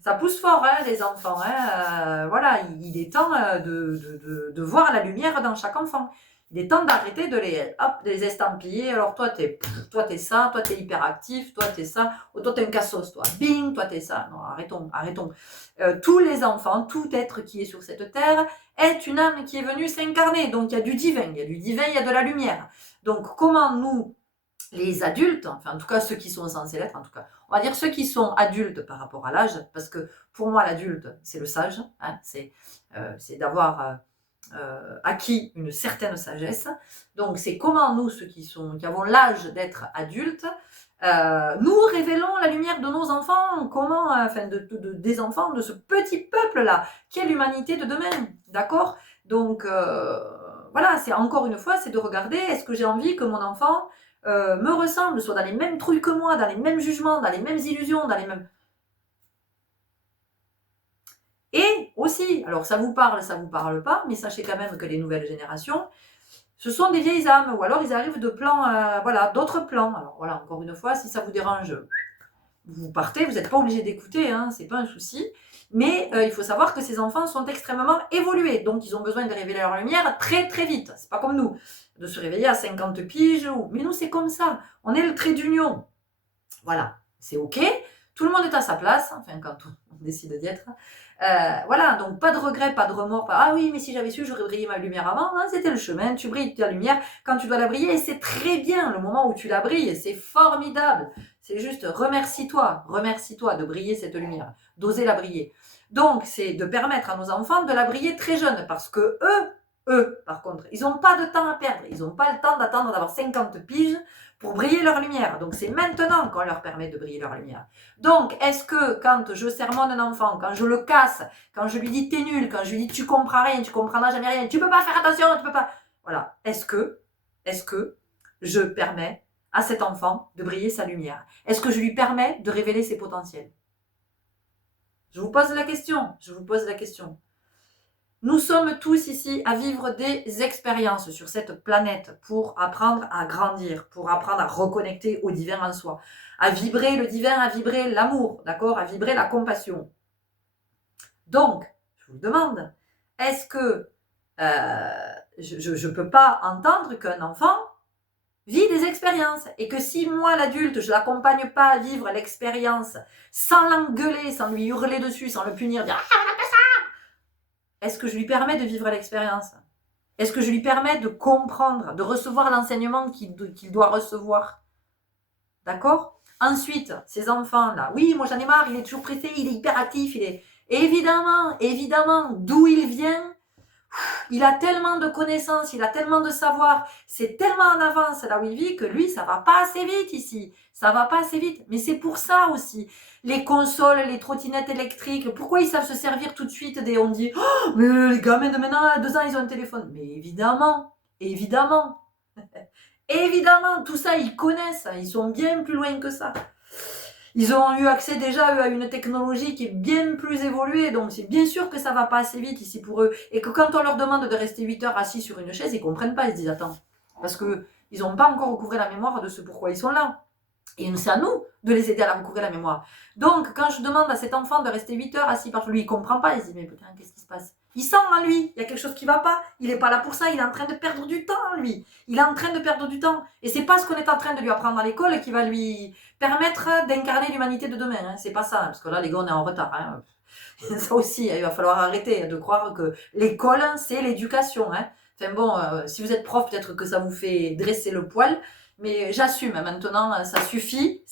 Ça pousse fort, hein, les enfants, hein, voilà, il est temps de voir la lumière dans chaque enfant. Il est temps d'arrêter de les estampiller. Alors toi t'es ça, toi t'es hyperactif, toi t'es ça, oh, toi t'es un cassos, toi, bing, toi t'es ça. Non, arrêtons. Tous les enfants, tout être qui est sur cette terre est une âme qui est venue s'incarner. Donc il y a du divin, il y a de la lumière. Donc comment nous, les adultes, enfin en tout cas ceux qui sont censés l'être, en tout cas, on va dire ceux qui sont adultes par rapport à l'âge, parce que pour moi l'adulte c'est le sage, hein, c'est d'avoir acquis une certaine sagesse. Donc c'est comment nous, ceux qui avons l'âge d'être adultes, nous révélons la lumière de nos enfants, comment, enfin des enfants, de ce petit peuple-là, qui est l'humanité de demain, d'accord? Donc voilà, c'est encore une fois, c'est de regarder, est-ce que j'ai envie que mon enfant me ressemble, soit dans les mêmes trucs que moi, dans les mêmes jugements, dans les mêmes illusions, dans les mêmes... Et aussi, alors ça vous parle pas, mais sachez quand même que les nouvelles générations, ce sont des vieilles âmes, ou alors ils arrivent de plans, voilà, d'autres plans. Alors voilà, encore une fois, si ça vous dérange, vous partez, vous n'êtes pas obligé d'écouter, hein, c'est pas un souci. Mais il faut savoir que ces enfants sont extrêmement évolués, donc ils ont besoin de révéler leur lumière très très vite. C'est pas comme nous, de se réveiller à 50 piges, mais nous c'est comme ça, on est le trait d'union. Voilà, c'est ok, tout le monde est à sa place, enfin quand on décide d'y être. Voilà, donc pas de regret, pas de remords, pas ah oui, mais si j'avais su, j'aurais brillé ma lumière avant. Hein, c'était le chemin, tu brilles ta lumière quand tu dois la briller, et c'est très bien le moment où tu la brilles, c'est formidable. C'est juste remercie-toi de briller cette lumière, d'oser la briller. Donc, c'est de permettre à nos enfants de la briller très jeune, parce que eux, par contre, ils n'ont pas de temps à perdre, ils n'ont pas le temps d'attendre d'avoir 50 piges pour briller leur lumière. Donc, c'est maintenant qu'on leur permet de briller leur lumière. Donc, est-ce que quand je sermonne un enfant, quand je le casse, quand je lui dis t'es nul, quand je lui dis tu comprends rien, tu comprendras jamais rien, tu peux pas faire attention, tu peux pas... Voilà, est-ce que je permets à cet enfant de briller sa lumière? Est-ce que je lui permets de révéler ses potentiels? Je vous pose la question. Nous sommes tous ici à vivre des expériences sur cette planète pour apprendre à grandir, pour apprendre à reconnecter au divin en soi, à vibrer le divin, à vibrer l'amour, d'accord, à vibrer la compassion. Donc, je vous demande, est-ce que je ne peux pas entendre qu'un enfant vit des expériences et que si moi, l'adulte, je ne l'accompagne pas à vivre l'expérience sans l'engueuler, sans lui hurler dessus, sans le punir, dire est-ce que je lui permets de vivre l'expérience? Est-ce que je lui permets de comprendre, de recevoir l'enseignement qu'il doit recevoir? D'accord? Ensuite, ces enfants-là, oui, moi j'en ai marre, il est toujours pressé, il est hyperactif, il est... Évidemment, d'où il vient, il a tellement de connaissances, il a tellement de savoir, c'est tellement en avance là où il vit que lui, ça va pas assez vite ici. Ça va pas assez vite. Mais c'est pour ça aussi. Les consoles, les trottinettes électriques, pourquoi ils savent se servir tout de suite des... On dit, oh, mais les gamins de maintenant, à 2 ans, ils ont un téléphone. Mais évidemment, tout ça, ils connaissent. Ils sont bien plus loin que ça. Ils ont eu accès déjà à une technologie qui est bien plus évoluée, donc c'est bien sûr que ça va pas assez vite ici pour eux. Et que quand on leur demande de rester 8 heures assis sur une chaise, ils comprennent pas, ils se disent attends, parce que ils n'ont pas encore recouvré la mémoire de ce pourquoi ils sont là. Et c'est à nous de les aider à recouvrir la mémoire. Donc, quand je demande à cet enfant de rester 8 heures assis par lui, il comprend pas, il se dit mais putain, qu'est-ce qui se passe? Il sent en lui, il y a quelque chose qui va pas, il est pas là pour ça, il est en train de perdre du temps, lui. Il est en train de perdre du temps. Et c'est pas ce qu'on est en train de lui apprendre à l'école qui va lui permettre d'incarner l'humanité de demain. Hein. C'est pas ça, hein, parce que là, les gars, on est en retard. Hein. Ça aussi, il va falloir arrêter de croire que l'école, c'est l'éducation. Hein. Enfin bon, si vous êtes prof, peut-être que ça vous fait dresser le poil. Mais j'assume maintenant, ça suffit.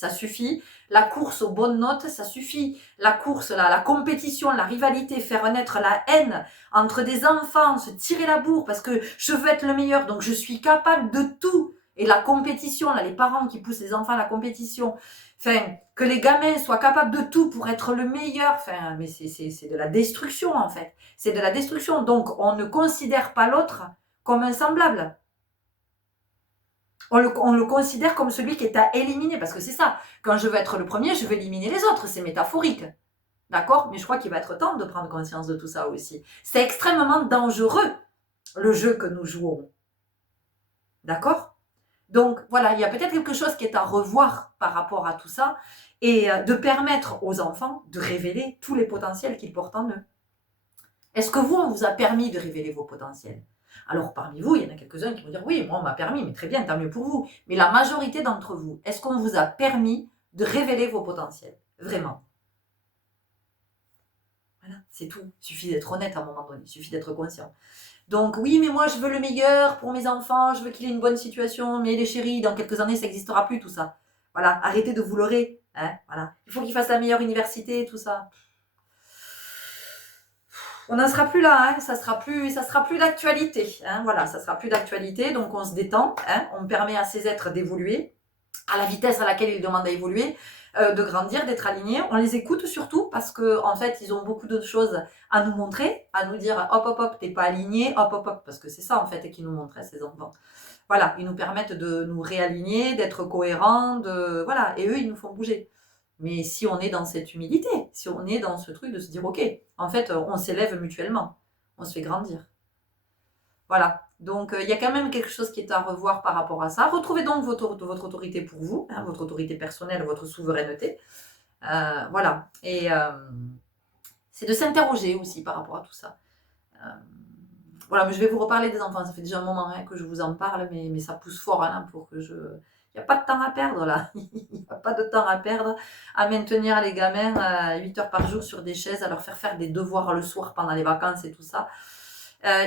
La course aux bonnes notes, ça suffit. La course, la compétition, la rivalité, faire naître la haine entre des enfants, se tirer la bourre parce que je veux être le meilleur, donc je suis capable de tout. Et la compétition, là, les parents qui poussent les enfants à la compétition, Enfin, que les gamins soient capables de tout pour être le meilleur. Enfin, mais c'est de la destruction, en fait. C'est de la destruction. Donc, on ne considère pas l'autre comme un semblable. On le considère comme celui qui est à éliminer. Parce que c'est ça. Quand je veux être le premier, je veux éliminer les autres. C'est métaphorique. D'accord? Mais je crois qu'il va être temps de prendre conscience de tout ça aussi. C'est extrêmement dangereux, le jeu que nous jouons. D'accord? Donc voilà, il y a peut-être quelque chose qui est à revoir par rapport à tout ça et de permettre aux enfants de révéler tous les potentiels qu'ils portent en eux. Est-ce que vous, on vous a permis de révéler vos potentiels? Alors parmi vous, il y en a quelques-uns qui vont dire oui, moi on m'a permis, mais très bien, tant mieux pour vous. Mais la majorité d'entre vous, est-ce qu'on vous a permis de révéler vos potentiels? Vraiment? Voilà, c'est tout. Il suffit d'être honnête à un moment donné, il suffit d'être conscient. Donc oui, mais moi je veux le meilleur pour mes enfants, je veux qu'il ait une bonne situation, mais les chéris, dans quelques années, ça n'existera plus tout ça. Voilà, arrêtez de vous leurrer. Hein, voilà. Il faut qu'il fasse la meilleure université, tout ça. On n'en sera plus là, hein, ça sera plus d'actualité. Hein, voilà, ça sera plus d'actualité, donc on se détend, hein, on permet à ces êtres d'évoluer à la vitesse à laquelle ils demandent à évoluer, de grandir, d'être alignés. On les écoute surtout parce que en fait, ils ont beaucoup de choses à nous montrer, à nous dire hop hop hop, t'es pas aligné, hop hop hop, parce que c'est ça en fait qu'ils nous montrent ces enfants. Voilà, ils nous permettent de nous réaligner, d'être cohérents, voilà, et eux ils nous font bouger. Mais si on est dans cette humilité, si on est dans ce truc de se dire ok, en fait, on s'élève mutuellement, on se fait grandir. Voilà. Donc, il y a quand même quelque chose qui est à revoir par rapport à ça. Retrouvez donc votre autorité pour vous, hein, votre autorité personnelle, votre souveraineté. Voilà. Et c'est de s'interroger aussi par rapport à tout ça. Voilà, mais je vais vous reparler des enfants. Ça fait déjà un moment hein, que je vous en parle, mais ça pousse fort hein, pour que je... Il n'y a pas de temps à perdre là. Il n'y a pas de temps à perdre à maintenir les gamins 8 heures par jour sur des chaises, à leur faire des devoirs le soir pendant les vacances et tout ça.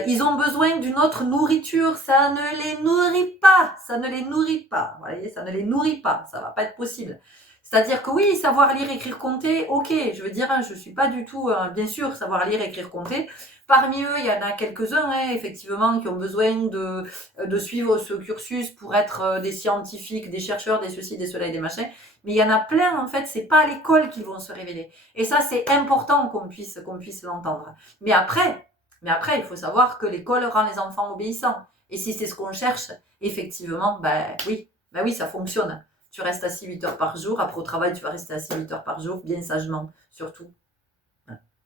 Ils ont besoin d'une autre nourriture, ça ne les nourrit pas, ça ne les nourrit pas, vous voyez, ça ne les nourrit pas, ça va pas être possible. C'est-à-dire que oui, savoir lire, écrire, compter, ok, je veux dire, hein, je suis pas du tout, bien sûr, savoir lire, écrire, compter. Parmi eux, il y en a quelques-uns, hein, effectivement, qui ont besoin de suivre ce cursus pour être des scientifiques, des chercheurs, des ceci, des cela et des machins. Mais il y en a plein, en fait, c'est pas à l'école qu'ils vont se révéler. Et ça, c'est important qu'on puisse l'entendre. Mais après, il faut savoir que l'école rend les enfants obéissants. Et si c'est ce qu'on cherche, effectivement, ben oui, ça fonctionne. Tu restes assis 8 heures par jour. Après au travail, tu vas rester assis 8 heures par jour, bien sagement, surtout.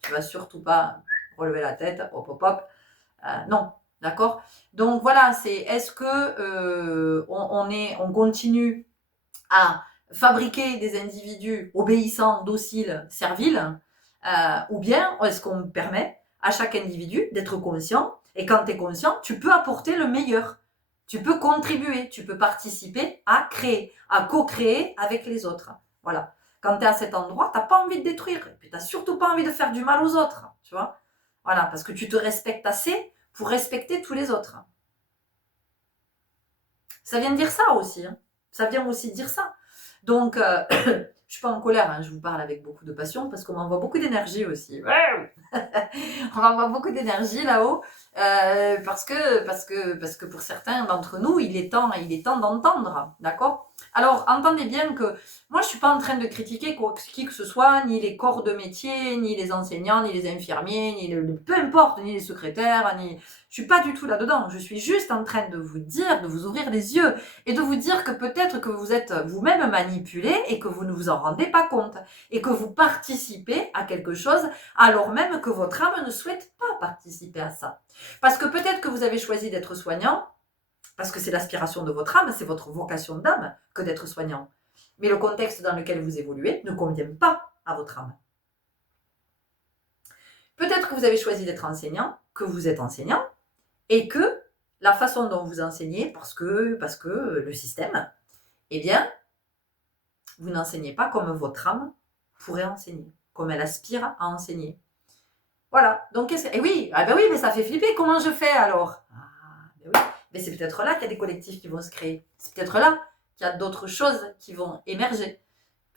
Tu vas surtout pas relever la tête, hop, hop, hop. Non, d'accord? Donc voilà, c'est est-ce que on continue à fabriquer des individus obéissants, dociles, serviles, ou bien est-ce qu'on permet à chaque individu d'être conscient, et quand tu es conscient, tu peux apporter le meilleur. Tu peux contribuer, tu peux participer à créer, à co-créer avec les autres. Voilà. Quand tu es à cet endroit, tu n'as pas envie de détruire, et puis tu n'as surtout pas envie de faire du mal aux autres, tu vois. Voilà, parce que tu te respectes assez pour respecter tous les autres. Ça vient dire ça aussi. Hein. Ça vient aussi dire ça. Donc, je suis pas en colère, hein, je vous parle avec beaucoup de passion parce qu'on m'envoie beaucoup d'énergie aussi. On m'envoie beaucoup d'énergie là-haut parce que pour certains d'entre nous, il est temps d'entendre, d'accord? Alors, entendez bien que moi, je suis pas en train de critiquer qui que ce soit, ni les corps de métier, ni les enseignants, ni les infirmiers, peu importe, ni les secrétaires, je suis pas du tout là-dedans. Je suis juste en train de vous dire, de vous ouvrir les yeux et de vous dire que peut-être que vous êtes vous-même manipulé et que vous ne vous en rendez pas compte et que vous participez à quelque chose alors même que votre âme ne souhaite pas participer à ça. Parce que peut-être que vous avez choisi d'être soignant, parce que c'est l'aspiration de votre âme, c'est votre vocation d'âme que d'être soignant. Mais le contexte dans lequel vous évoluez ne convient pas à votre âme. Peut-être que vous avez choisi d'être enseignant, que vous êtes enseignant, et que la façon dont vous enseignez, parce que le système, eh bien, vous n'enseignez pas comme votre âme pourrait enseigner, comme elle aspire à enseigner. Voilà. Donc, et oui, ben oui, mais ça fait flipper. Comment je fais alors? Ben oui. Mais c'est peut-être là qu'il y a des collectifs qui vont se créer. C'est peut-être là qu'il y a d'autres choses qui vont émerger.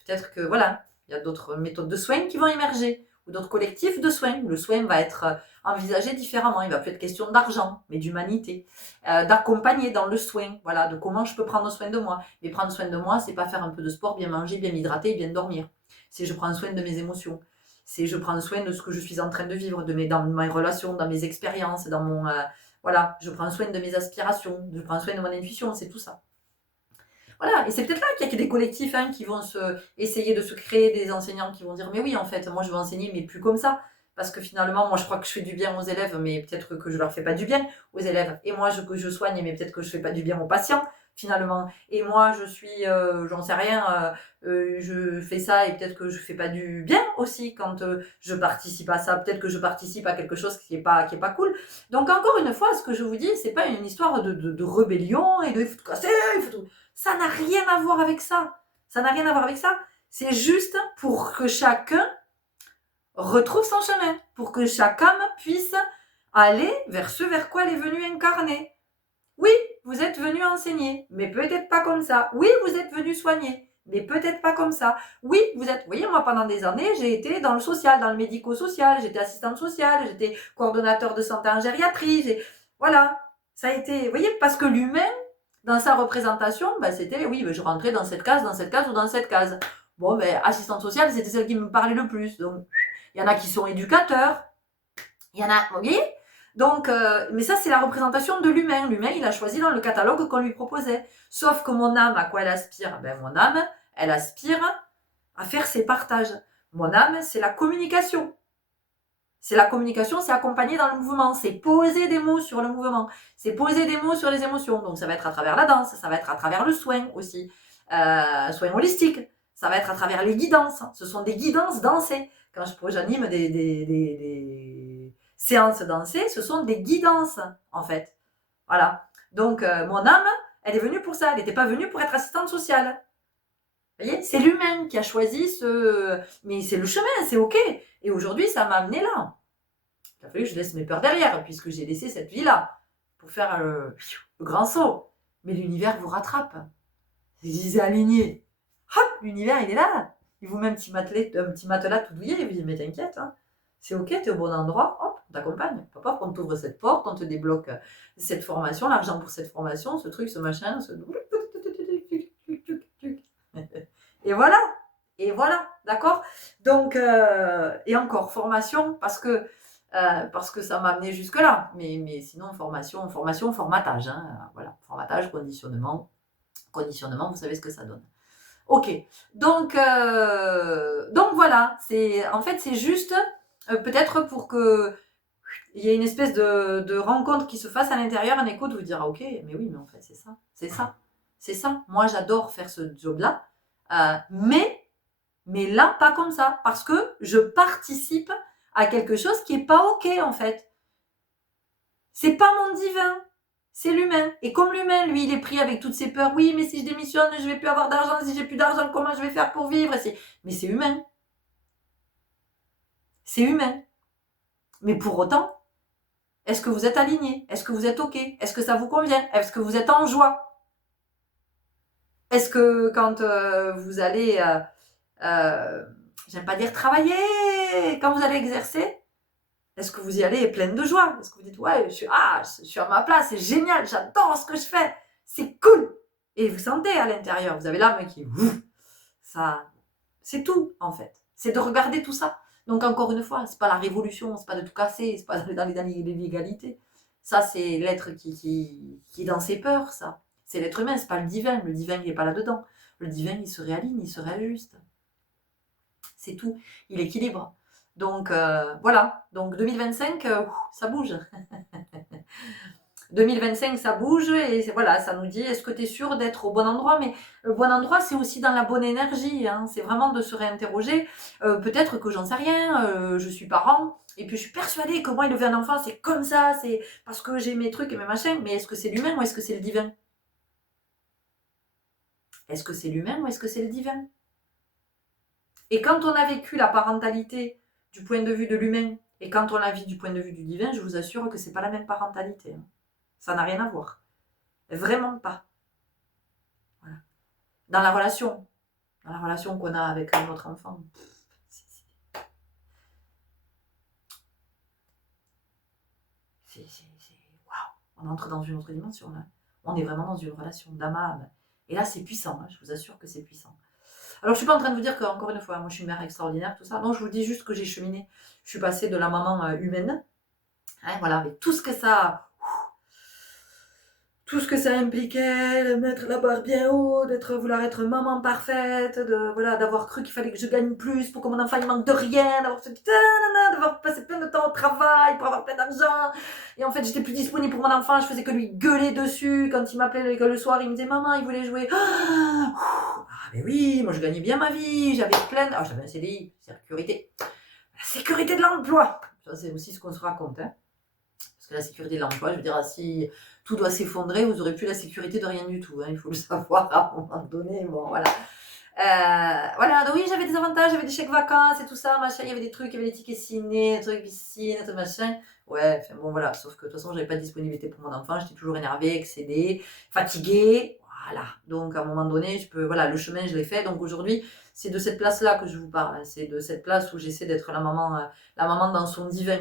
Peut-être que, voilà, il y a d'autres méthodes de soins qui vont émerger. ou d'autres collectifs de soins. Le soin va être envisagé différemment. Il va plus être question d'argent, mais d'humanité, d'accompagner dans le soin. Voilà, de comment je peux prendre soin de moi. Mais prendre soin de moi, c'est pas faire un peu de sport, bien manger, bien m'hydrater et bien dormir. C'est je prends soin de mes émotions. C'est je prends soin de ce que je suis en train de vivre, dans mes relations, dans mes expériences, dans mon voilà, je prends soin de mes aspirations, je prends soin de mon intuition, c'est tout ça. Voilà, et c'est peut-être là qu'il y a des collectifs qui vont essayer de se créer, des enseignants qui vont dire mais oui, en fait, moi je veux enseigner, mais plus comme ça. Parce que finalement, moi je crois que je fais du bien aux élèves, mais peut-être que je leur fais pas du bien aux élèves. Et moi je soigne, mais peut-être que je fais pas du bien aux patients, finalement. Et moi je suis, j'en sais rien, je fais ça et peut-être que je fais pas du bien aussi quand je participe à ça. Peut-être que je participe à quelque chose qui est pas cool. Donc encore une fois, ce que je vous dis, c'est pas une histoire de rébellion et de il faut tout casser, il faut tout. Ça n'a rien à voir avec ça. Ça n'a rien à voir avec ça. C'est juste pour que chacun retrouve son chemin, pour que chaque âme puisse aller vers ce vers quoi elle est venue incarner. Oui, vous êtes venu enseigner, mais peut-être pas comme ça. Oui, vous êtes venu soigner, mais peut-être pas comme ça. Oui, vous voyez, moi pendant des années, j'ai été dans le social, dans le médico-social, j'étais assistante sociale, j'étais coordonnateur de santé en gériatrie, voilà. Ça a été, vous voyez, parce que l'humain, dans sa représentation, c'était, oui, je rentrais dans cette case ou dans cette case. Bon, assistante sociale, c'était celle qui me parlait le plus. Donc, il y en a qui sont éducateurs, il y en a, vous voyez. Donc, mais ça, c'est la représentation de l'humain. L'humain, il a choisi dans le catalogue qu'on lui proposait. Sauf que mon âme, à quoi elle aspire? Mon âme, elle aspire à faire ses partages. Mon âme, c'est la communication. C'est la communication, c'est accompagner dans le mouvement, c'est poser des mots sur le mouvement, c'est poser des mots sur les émotions. Donc ça va être à travers la danse, ça va être à travers le soin aussi, soin holistique, ça va être à travers les guidances. Ce sont des guidances dansées. Quand j'anime des séances dansées, ce sont des guidances en fait. Voilà. Donc mon âme, elle est venue pour ça, elle n'était pas venue pour être assistante sociale. Vous voyez, c'est l'humain qui a choisi mais c'est le chemin, c'est ok. Et aujourd'hui, ça m'a amené là. Il a fallu que je laisse mes peurs derrière, puisque j'ai laissé cette vie-là pour faire le grand saut. Mais l'univers vous rattrape. Vous êtes aligné. Hop, l'univers, il est là. Il vous met un petit matelas tout douillet, il vous dit, mais t'inquiète, c'est ok, t'es au bon endroit, hop, on t'accompagne. Papa, on t'ouvre cette porte, on te débloque cette formation, l'argent pour cette formation, ce truc, ce machin, Et voilà. Et voilà, d'accord. Donc, et encore, formation, parce que ça m'a amené jusque-là. Mais sinon, formation, formatage. Voilà, formatage, conditionnement, vous savez ce que ça donne. Ok, donc voilà, en fait, c'est juste peut-être pour que il y ait une espèce de rencontre qui se fasse à l'intérieur, un écho de vous dire, ah, ok, mais oui, mais en fait, c'est ça. Moi, j'adore faire ce job-là, mais là, pas comme ça, parce que je participe à quelque chose qui est pas ok, en fait. C'est pas mon divin, c'est l'humain. Et comme l'humain, lui, il est pris avec toutes ses peurs. Oui, mais si je démissionne, je vais plus avoir d'argent. Si j'ai plus d'argent, comment je vais faire pour vivre? Mais c'est humain. C'est humain. Mais pour autant, est-ce que vous êtes aligné? Est-ce que vous êtes ok? Est-ce que ça vous convient? Est-ce que vous êtes en joie? Est-ce que quand vous allez, j'aime pas dire travailler, quand vous allez exercer, est-ce que vous y allez pleine de joie? Est-ce que vous dites, ouais, je suis à ma place, c'est génial, j'adore ce que je fais, c'est cool. Et vous sentez à l'intérieur, vous avez l'âme qui, ça, c'est tout, en fait. C'est de regarder tout ça. Donc, encore une fois, c'est pas la révolution, c'est pas de tout casser, c'est pas d'aller dans l'illégalité. Ça, c'est l'être qui est dans ses peurs, ça. C'est l'être humain, c'est pas le divin. Le divin, il est pas là-dedans. Le divin, il se réaligne, il se réajuste. C'est tout. Il équilibre. Donc, voilà. Donc, 2025, ça bouge. 2025, ça bouge et voilà, ça nous dit est-ce que tu es sûr d'être au bon endroit? Mais le bon endroit, c'est aussi dans la bonne énergie. C'est vraiment de se réinterroger. Peut-être que j'en sais rien, je suis parent et puis je suis persuadée que moi, élever un enfant, c'est comme ça, c'est parce que j'ai mes trucs et mes machins. Mais est-ce que c'est l'humain ou est-ce que c'est le divin? Est-ce que c'est l'humain ou est-ce que c'est le divin? Et quand on a vécu la parentalité du point de vue de l'humain et quand on la vit du point de vue du divin, je vous assure que c'est pas la même parentalité. Ça n'a rien à voir. Vraiment pas. Voilà. Dans la relation qu'on a avec notre enfant. waouh, on entre dans une autre dimension là. On est vraiment dans une relation d'âme à âme. Et là, c'est puissant, hein, je vous assure que c'est puissant. Alors, je suis pas en train de vous dire qu'encore une fois, moi je suis une mère extraordinaire, tout ça. Non, je vous dis juste que j'ai cheminé. Je suis passée de la maman humaine, hein, voilà, avec tout ce que ça impliquait, de mettre la barre bien haut, vouloir être maman parfaite, voilà, d'avoir cru qu'il fallait que je gagne plus pour que mon enfant il manque de rien, d'avoir passé plein de temps au travail pour avoir plein d'argent. Et en fait, j'étais plus disponible pour mon enfant, je faisais que lui gueuler dessus. Quand il m'appelait à l'école le soir, il me disait maman, il voulait jouer. Ah, mais oui, moi je gagnais bien ma vie, j'avais j'avais un CDI, sécurité. La sécurité de l'emploi. Ça, c'est aussi ce qu'on se raconte, hein. Parce que la sécurité de l'emploi, je veux dire, si tout doit s'effondrer, vous n'aurez plus la sécurité de rien du tout, hein, il faut le savoir à un moment donné. Bon, voilà. Voilà, donc oui, j'avais des avantages, j'avais des chèques vacances et tout ça, machin, il y avait des trucs, il y avait des tickets ciné, des trucs piscine, tout machin. Ouais, enfin bon, voilà, sauf que de toute façon, j'avais pas de disponibilité pour mon enfant, j'étais toujours énervée, excédée, fatiguée, voilà. Donc à un moment donné, voilà, le chemin, je l'ai fait. Donc aujourd'hui, c'est de cette place-là que je vous parle, hein. C'est de cette place où j'essaie d'être la maman dans son divin,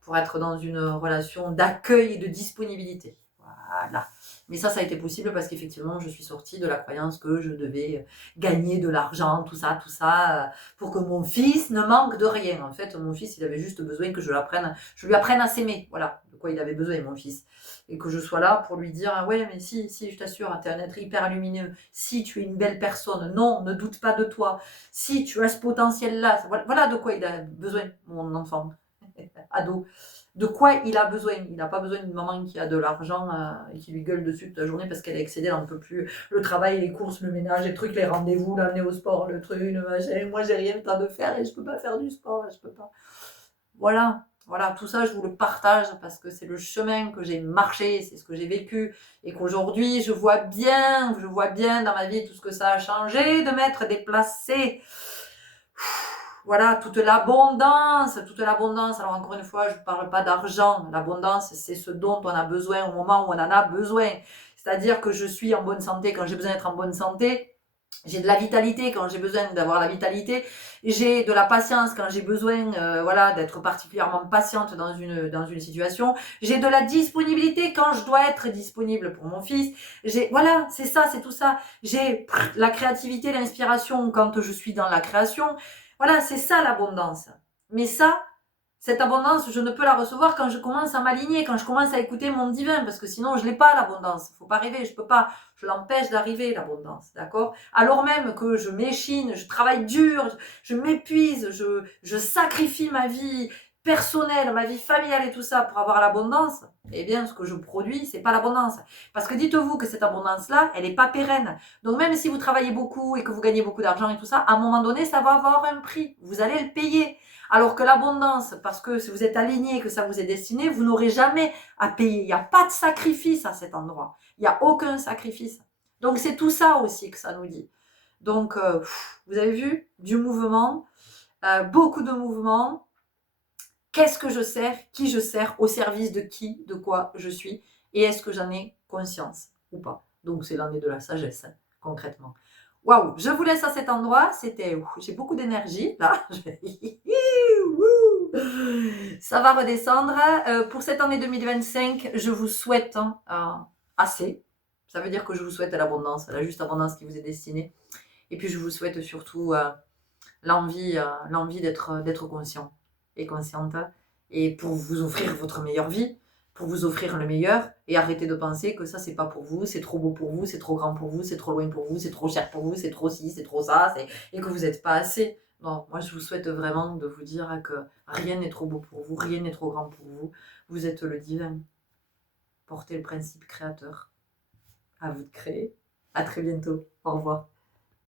pour être dans une relation d'accueil et de disponibilité. Voilà. Mais ça a été possible parce qu'effectivement, je suis sortie de la croyance que je devais gagner de l'argent, tout ça, pour que mon fils ne manque de rien. En fait, mon fils, il avait juste besoin que je lui apprenne à s'aimer. Voilà, de quoi il avait besoin, mon fils. Et que je sois là pour lui dire, ouais, mais si, je t'assure, tu es un être hyper lumineux. Si, tu es une belle personne. Non, ne doute pas de toi. Si, tu as ce potentiel-là. Voilà de quoi il a besoin, mon enfant. Ado. De quoi il a besoin. Il n'a pas besoin d'une maman qui a de l'argent et qui lui gueule dessus toute la journée parce qu'elle a excédé, elle n'en peut plus. Le travail, les courses, le ménage, les trucs, les rendez-vous, l'amener au sport, le truc, le machin. Moi, j'ai rien le temps de faire et je peux pas faire du sport, je peux pas. Voilà, tout ça, je vous le partage parce que c'est le chemin que j'ai marché, c'est ce que j'ai vécu et qu'aujourd'hui, je vois bien dans ma vie tout ce que ça a changé de m'être déplacée. Voilà, toute l'abondance. Alors encore une fois, je ne parle pas d'argent. L'abondance, c'est ce dont on a besoin au moment où on en a besoin. C'est-à-dire que je suis en bonne santé quand j'ai besoin d'être en bonne santé. J'ai de la vitalité quand j'ai besoin d'avoir la vitalité. J'ai de la patience quand j'ai besoin d'être particulièrement patiente dans une situation. J'ai de la disponibilité quand je dois être disponible pour mon fils. Voilà, c'est ça, c'est tout ça. J'ai la créativité, l'inspiration quand je suis dans la création. Voilà, c'est ça l'abondance. Mais cette abondance, je ne peux la recevoir quand je commence à m'aligner, quand je commence à écouter mon divin, parce que sinon je l'ai pas l'abondance. Faut pas rêver, je peux pas, je l'empêche d'arriver l'abondance, d'accord? Alors même que je m'échine, je travaille dur, je m'épuise, je sacrifie ma vie personnelle, ma vie familiale et tout ça pour avoir l'abondance, eh bien ce que je produis, c'est pas l'abondance. Parce que dites-vous que cette abondance-là, elle est pas pérenne. Donc même si vous travaillez beaucoup et que vous gagnez beaucoup d'argent et tout ça, à un moment donné, ça va avoir un prix. Vous allez le payer. Alors que l'abondance, parce que si vous êtes aligné, que ça vous est destiné, vous n'aurez jamais à payer. Il n'y a pas de sacrifice à cet endroit. Il n'y a aucun sacrifice. Donc c'est tout ça aussi que ça nous dit. Donc vous avez vu, du mouvement, beaucoup de mouvements. Qu'est-ce que je sers? Qui je sers? Au service de qui? De quoi je suis? Et est-ce que j'en ai conscience ou pas? Donc c'est l'année de la sagesse, hein, concrètement. Waouh, je vous laisse à cet endroit. J'ai beaucoup d'énergie là. Ça va redescendre. Pour cette année 2025, je vous souhaite assez. Ça veut dire que je vous souhaite l'abondance, la juste abondance qui vous est destinée. Et puis je vous souhaite surtout l'envie d'être conscient et consciente et pour vous offrir votre meilleure vie, pour vous offrir le meilleur et arrêter de penser que ça c'est pas pour vous, c'est trop beau pour vous, c'est trop grand pour vous, c'est trop loin pour vous, c'est trop cher pour vous, c'est trop ci, c'est trop ça, et que vous n'êtes pas assez. Non, moi je vous souhaite vraiment de vous dire que rien n'est trop beau pour vous, rien n'est trop grand pour vous. Vous êtes le divin. Portez le principe créateur. À vous de créer. À très bientôt. Au revoir.